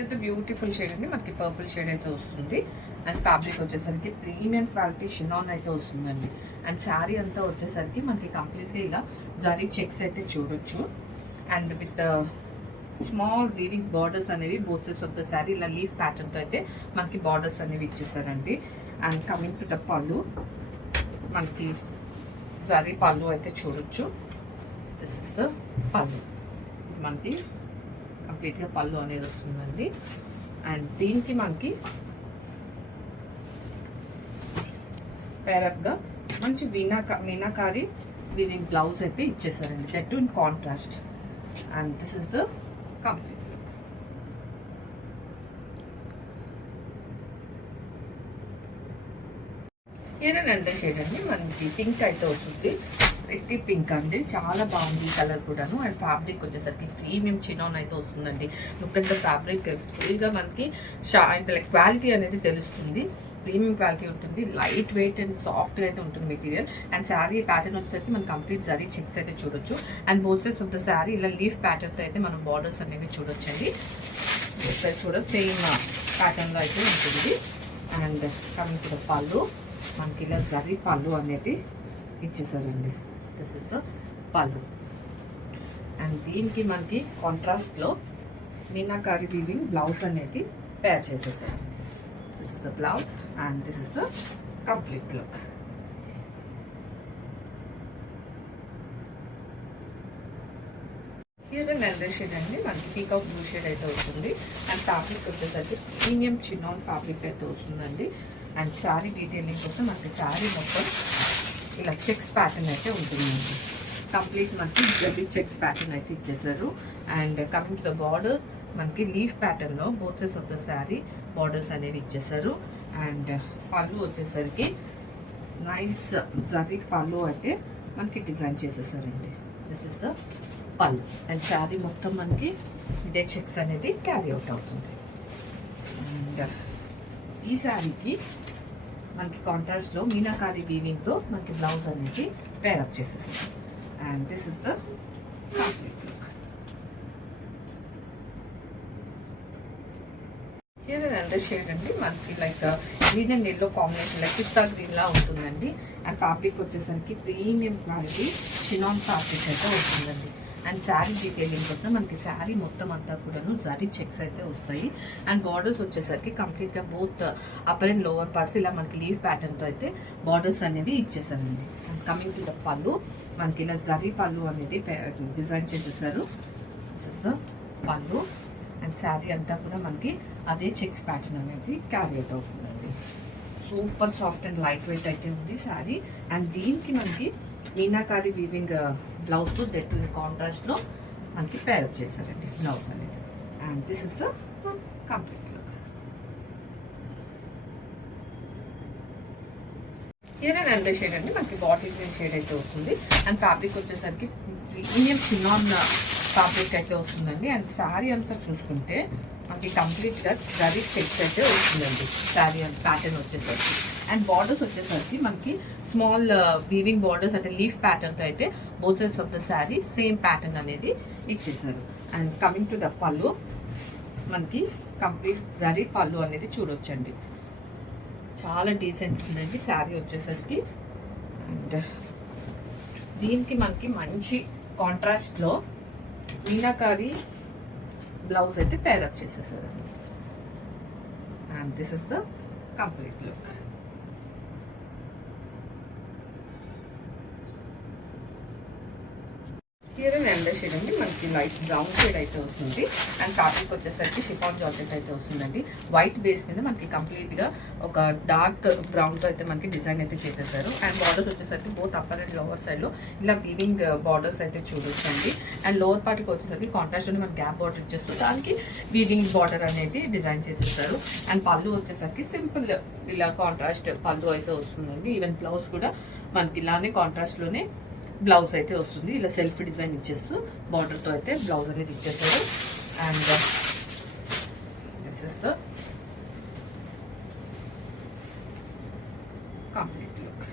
ఇది beautiful shade అండి, మనకి పర్పుల్ షేడ్ అయితే వస్తుంది. అండ్ ఫ్యాబ్రిక్ వచ్చేసరికి ప్రీమియం క్వాలిటీ షినాన్ అయితే వస్తుందండి. అండ్ శారీ అంతా వచ్చేసరికి మనకి కంప్లీట్గా ఇలా జరీ చెక్స్ అయితే చూడొచ్చు. And with small weaving borders అనేవి both sides of the sari ఇలా లీఫ్ ప్యాటర్న్తో అయితే మనకి బార్డర్స్ అనేవి ఇచ్చేసారండి. And coming to the pallu, మనకి జరీ పళ్ళు అయితే చూడొచ్చు. దిస్ ఇస్ ద పళ్ళు, మనకి కంప్లీట్గా పళ్ళు అనేది వస్తుందండి. అండ్ దీనికి మనకి పేరప్గా మంచి మీనాకారి వీవింగ్ బ్లౌజ్ అయితే ఇచ్చేసారండి, that too in contrast. And this is the complete look. ఏదైనా ఎంత షేడ్ అండి, మనకి పింక్ అయితే వస్తుంది, ప్రిట్టి పింక్ అండి, చాలా బాగుంది కలర్ కూడాను. అండ్ ఫ్యాబ్రిక్ వచ్చేసరికి ప్రీమియం చినాన్ అయితే వస్తుందండి. లుక్ అట్ ద ఫ్యాబ్రిక్, ఫుల్గా మనకి క్వాలిటీ అనేది తెలుస్తుంది. ప్రీమియం క్వాలిటీ ఉంటుంది, లైట్ వెయిట్ అండ్ సాఫ్ట్గా అయితే ఉంటుంది మెటీరియల్. అండ్ శారీ ప్యాటర్న్ వచ్చేసరికి మనం కంప్లీట్ జరీ చెక్స్ అయితే చూడొచ్చు. And both sides of the sari ఇలా లీఫ్ ప్యాటర్న్తో అయితే మనం బార్డర్స్ అనేవి చూడొచ్చండి. సేమ్ ప్యాటర్న్లో అయితే ఉంటుంది. And coming to the pallu, మనకి ఇలా జరీ పళ్ళు అనేది ఇచ్చేసారండి. దిస్ ఇస్ ద పళ్ళు. అండ్ దీనికి మనకి కాంట్రాస్ట్లో మీనాకారి వీవింగ్ బ్లౌజ్ అనేది తయారు చేసేసారు. This is the blouse and this is the complete look. Here and shade అండి, మనకి పీకాక్ బ్లూ షేడ్ అయితే వస్తుంది. అండ్ ఫ్యాబ్రిక్ వచ్చేసరికి ప్రీమియం చినాన్ ఫ్యాబ్రిక్ అయితే వస్తుందండి. అండ్ శారీ డీటెయిలింగ్ కోసం మనకి శారీ మొత్తం ఇలా చెక్స్ ప్యాటర్న్ అయితే ఉంటుందండి. కంప్లీట్ మనకి జరీ చెక్స్ ప్యాటర్న్ అయితే ఇచ్చేసారు. And coming to the borders, మనకి లీఫ్ ప్యాటర్న్లో both sides of the sari borders అనేవి ఇచ్చేసారు. అండ్ పళ్ళు వచ్చేసరికి నైస్ జరీ పళ్ళు అయితే మనకి డిజైన్ చేసేసారండి. దిస్ ఇస్ ద పళ్ళు. అండ్ శారీ మొత్తం మనకి ఇదే చెక్స్ అనేది క్యారీ అవుట్ అవుతుంది. అండ్ ఈ శారీకి మనకి కాంట్రాస్ట్లో మీనాకారి వీవింగ్తో మనకి బ్లౌజ్ అనేది పేరప్ చేసేసారు. And this is the complete look. Here and shade అండి, మనకి like green and yellow combination, like pista green లా ఉంటుందండి. అండ్ ఫ్యాబ్రిక్ వచ్చేసరికి ప్రీమియం క్వాలిటీ షినాన్ ఫ్యాబ్రిక్ అయితే వస్తుందండి. అండ్ శారీ డీటెయిలింగ్ కోసం మనకి శారీ మొత్తం అంతా కూడాను జరీ చెక్స్ అయితే వస్తాయి. అండ్ బార్డర్స్ వచ్చేసరికి కంప్లీట్గా both upper and lower parts ఇలా మనకి లీఫ్ ప్యాటర్న్తో అయితే బార్డర్స్ అనేది ఇచ్చేసారండి. And coming to the pallu, మనకి ఇలా జరీ పళ్ళు అనేది డిజైన్ చేసేసారు. దిస్ ఇస్ ద పళ్ళు. అండ్ శారీ అంతా కూడా మనకి అదే చెక్స్ ప్యాటర్న్ అనేది క్యారీ అవుట్ అవుతుందండి. Super soft and light weight అయితే ఉంది శారీ. అండ్ దీనికి మనకి meenakari weaving blouse that in కాంట్రాస్ట్లో మనకి పేరప్ చేశారండి బ్లౌజ్ అనేది. And this is the complete look. Here and under shade అండి, మనకి బాటిల్ గ్రీన్ షేడ్ అయితే వస్తుంది. అండ్ ఫ్యాబ్రిక్ వచ్చేసరికి ప్రీమియం చినాన్ ఫ్యాబ్రిక్ అయితే వస్తుందండి. అండ్ శారీ అంతా చూసుకుంటే మనకి కంప్లీట్గా జరీ చెక్స్ అయితే వస్తుందండి శారీ అండ్ ప్యాటర్న్ వచ్చేసరికి. అండ్ బార్డర్స్ వచ్చేసరికి మనకి స్మాల్ వీవింగ్ బార్డర్స్ అంటే లీఫ్ ప్యాటర్న్తో అయితే both sides of the sari same pattern అనేది ఇచ్చేసారు. And coming to the pallu, మనకి కంప్లీట్ జరీ పళ్ళు అనేది చూడొచ్చండి, చాలా డీసెంట్ ఉందండి శారీ వచ్చేసరికి. అండ్ దీనికి మనకి మంచి కాంట్రాస్ట్లో మీనాకారి బ్లౌజ్ అయితే పేరప్ చేసేసారు. And this is the complete look. Here and under shade అండి, మనకి లైట్ బ్రౌన్ షేడ్ అయితే వస్తుంది. అండ్ ఫ్యాబ్రిక్ వచ్చేసరికి షిఫాన్ జార్జెట్ అయితే వస్తుందండి. వైట్ బేస్ మీద మనకి కంప్లీట్గా ఒక డార్క్ బ్రౌన్తో అయితే మనకి డిజైన్ అయితే చేసేసారు. అండ్ బార్డర్స్ వచ్చేసరికి బోత్ అప్పర్ అండ్ లోవర్ సైడ్లో ఇలా వీవింగ్ బార్డర్స్ అయితే చూడొచ్చండి. అండ్ లోవర్ పార్ట్కి వచ్చేసరికి కాంట్రాస్ట్లోనే మనకి గ్యాప్ బార్డర్ ఇచ్చేస్తుంది, దానికి వీవింగ్ బార్డర్ అనేది డిజైన్ చేసేసారు. అండ్ పళ్ళు వచ్చేసరికి సింపుల్ ఇలా కాంట్రాస్ట్ పళ్ళు అయితే వస్తుందండి. ఈవెన్ బ్లౌజ్ కూడా మనకి ఇలానే కాంట్రాస్ట్లోనే బ్లౌజ్ అయితే వస్తుంది, ఇలా సెల్ఫ్ డిజైన్ ఇచ్చేస్తూ బార్డర్తో అయితే బ్లౌజ్ అనేది ఇచ్చేస్తారు. And this is the complete look.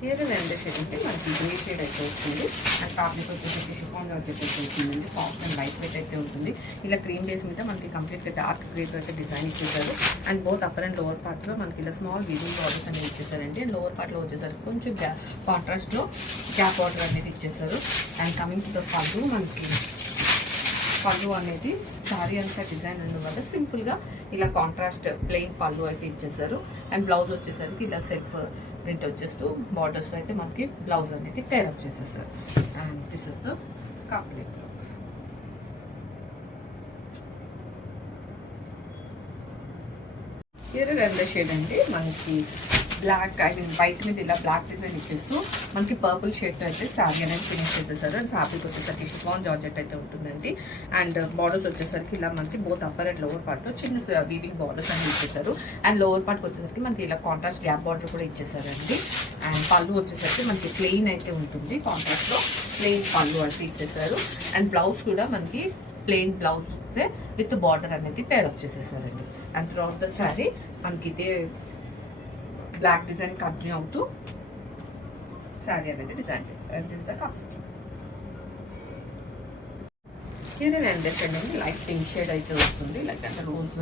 వేరే వెండే షేడ్ అంటే మనకి గ్రే షేడ్ అయితే వస్తుంది. అండ్ ఫ్యాబ్రిక్ వచ్చేసరికి షిఫాన్ జార్జెట్ అయితే వస్తుందండి. సాఫ్ట్ అండ్ లైట్ వెయిట్ అయితే ఉంటుంది. ఇలా క్రీమ్ బేస్ మీద మనకి కంప్లీట్గా డార్క్ గ్రేతో అయితే డిజైన్ ఇచ్చేసారు. And both upper and lower పార్ట్లో మనకి ఇలా స్మాల్ వీవింగ్ బార్డర్స్ అనేది ఇచ్చేసారండి. అండ్ లోవర్ పార్ట్లో వచ్చేసరికి కొంచెం కాంట్రాస్ట్లో గ్యాప్ బార్డర్ అనేది ఇచ్చేసారు. అండ్ కమింగ్ టు ద పళ్ళు అనేది శారీ అంతా డిజైన్ ఉండడం వల్ల సింపుల్గా ఇలా కాంట్రాస్ట్ ప్లెయిన్ పళ్ళు అయితే ఇచ్చేసారు. అండ్ బ్లౌజ్ వచ్చేసరికి ఇలా సెల్ఫ్ ప్రింట్ వచ్చేస్తూ బార్డర్స్ అయితే మనకి బ్లౌజ్ అనేది పేర్ అప్ చేసేసారు. And this is the complete look. వేరే రెండో షేడ్ అండి మనకి బ్లాక్ వైట్ మీద ఇలా బ్లాక్ డిజైన్ ఇచ్చేస్తూ మనకి పర్పుల్ షేడ్ అయితే శారీ అనేది ఫినిష్ చేసేసారు. అండ్ ఫ్యాబ్రిక్ వచ్చేసరికి షిఫాన్ జార్జెట్ అయితే ఉంటుందండి. అండ్ బార్డర్స్ వచ్చేసరికి ఇలా మనకి both upper and lower part చిన్న వీవింగ్ బార్డర్స్ అనేది ఇచ్చేసారు. అండ్ లోవర్ పార్ట్కి వచ్చేసరికి మనకి ఇలా కాంట్రాస్ట్ గ్యాప్ బార్డర్ కూడా ఇచ్చేసారండి. అండ్ పళ్ళు వచ్చేసరికి మనకి ప్లెయిన్ అయితే ఉంటుంది. కాంట్రాస్ట్లో ప్లెయిన్ పళ్ళు అయితే ఇచ్చేసారు. అండ్ బ్లౌజ్ కూడా మనకి ప్లెయిన్ బ్లౌజ్ విత్ బార్డర్ అనేది పేరప్ చేసేసారండి. అండ్ త్రూఅవుట్ ద శారీ మనకి ఇదే బ్లాక్ డిజైన్ కంటిన్యూ అవుతూ శారీ అనేది డిజైన్ చేస్తారు. And this the complete. ఇది నేను షేడ్ అండి లైట్ పింక్ షేడ్ అయితే వస్తుంది. లైక్ అంటే రోజ్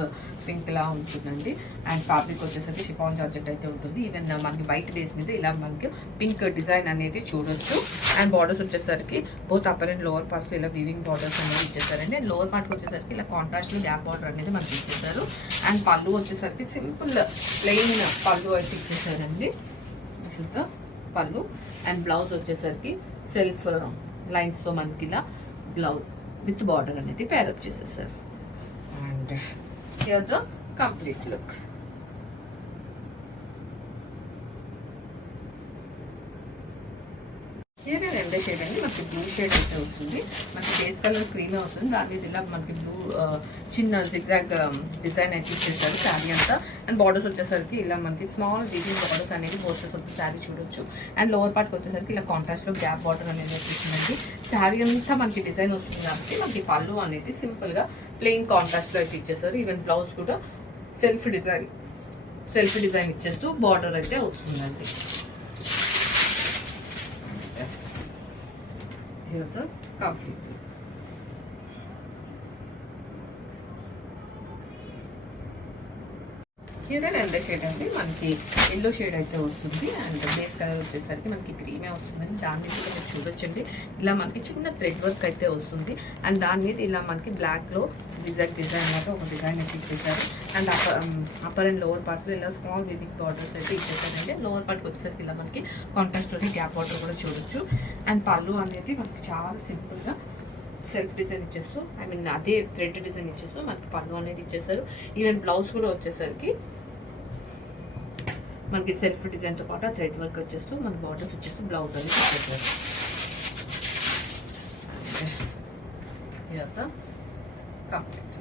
పింక్ లా ఉంటుందండి. అండ్ ఫ్యాబ్రిక్ వచ్చేసరికి షిఫాన్ జార్జెట్ అయితే ఉంటుంది. ఈవెన్ మనకి వైట్ బేస్ మీద ఇలా మనకి పింక్ డిజైన్ అనేది చూడొచ్చు. అండ్ బార్డర్స్ వచ్చేసరికి బోత్ అప్పర్ అండ్ లోవర్ పార్ట్స్లో ఇలా వీవింగ్ బార్డర్స్ అనేది ఇచ్చేసారండి. అండ్ లోవర్ పార్ట్కి వచ్చేసరికి ఇలా కాంట్రాస్ట్లో గ్యాప్ బార్డర్ అనేది మనకి ఇచ్చేసారు. అండ్ పళ్ళు వచ్చేసరికి సింపుల్ ప్లెయిన్ పళ్ళు అయితే ఇచ్చేసారండి. దిస్ ఇస్ ద పళ్ళు. అండ్ బ్లౌజ్ వచ్చేసరికి సెల్ఫ్ లైన్స్తో మనకి ఇలా బ్లౌజ్ విత్ బార్డర్ అనేది పేరప్ చేసేసారు. And here the complete look. వేరే రెండో షేడ్ అండి మనకి బ్లూ షేడ్ అయితే వస్తుంది. మనకి బేస్ కలర్ క్రీమ్ వస్తుంది. దాని మీద ఇలా మనకి బ్లూ చిన్న జిగ్జాగ్ డిజైన్ అయితే ఇచ్చేసారు శారీ అంతా. అండ్ బార్డర్స్ వచ్చేసరికి ఇలా మనకి స్మాల్ వీవింగ్ బార్డర్స్ అనేది పోస్టర్స్ వచ్చి శారీ చూడొచ్చు. అండ్ లోవర్ పార్ట్కి వచ్చేసరికి ఇలా కాంట్రాస్ట్లో గ్యాప్ బార్డర్ అనేది వచ్చేసిందండి. శారీ అంతా మనకి డిజైన్ వస్తుంది కాబట్టి మనకి పళ్ళు అనేది సింపుల్గా ప్లెయిన్ కాంట్రాస్ట్లో అయితే ఇచ్చేసారు. ఈవెన్ బ్లౌజ్ కూడా సెల్ఫ్ డిజైన్ ఇచ్చేస్తూ బార్డర్ అయితే వస్తుందండి. Here the complete. Here and shade అండి మనకి ఎల్లో షేడ్ అయితే వస్తుంది. అండ్ బేస్ కలర్ వచ్చేసరికి మనకి క్రీమే వస్తుందని దాని మీద మీరు చూడొచ్చండి. ఇలా మనకి చిన్న థ్రెడ్ వర్క్ అయితే వస్తుంది. అండ్ దాని మీద ఇలా మనకి బ్లాక్లో డిజైన్ లాగా ఒక డిజైన్ అయితే ఇచ్చేసారు. అండ్ అప్పర్ అండ్ లోవర్ పార్ట్స్లో ఇలా స్మాల్ వీవింగ్ బార్డర్స్ అయితే ఇచ్చేసారండి. లోవర్ పార్ట్కి వచ్చేసరికి ఇలా మనకి కాంట్రాస్ట్లోని గ్యాప్ బార్డర్ కూడా చూడొచ్చు. అండ్ పళ్ళు అనేది మనకి చాలా సింపుల్గా సెల్ఫ్ డిజైన్ ఇచ్చేస్తూ అదే థ్రెడ్ డిజైన్ ఇచ్చేస్తూ మనకి పళ్ళు అనేది ఇచ్చేసారు. ఈవెన్ బ్లౌజ్ కూడా వచ్చేసరికి మనకి సెల్ఫ్ డిజైన్తో పాటు థ్రెడ్ వర్క్ వచ్చేస్తూ మన బార్డర్స్ వచ్చేస్తూ బ్లౌజ్ అనేది ఇచ్చేసారు. కంప్లీట్.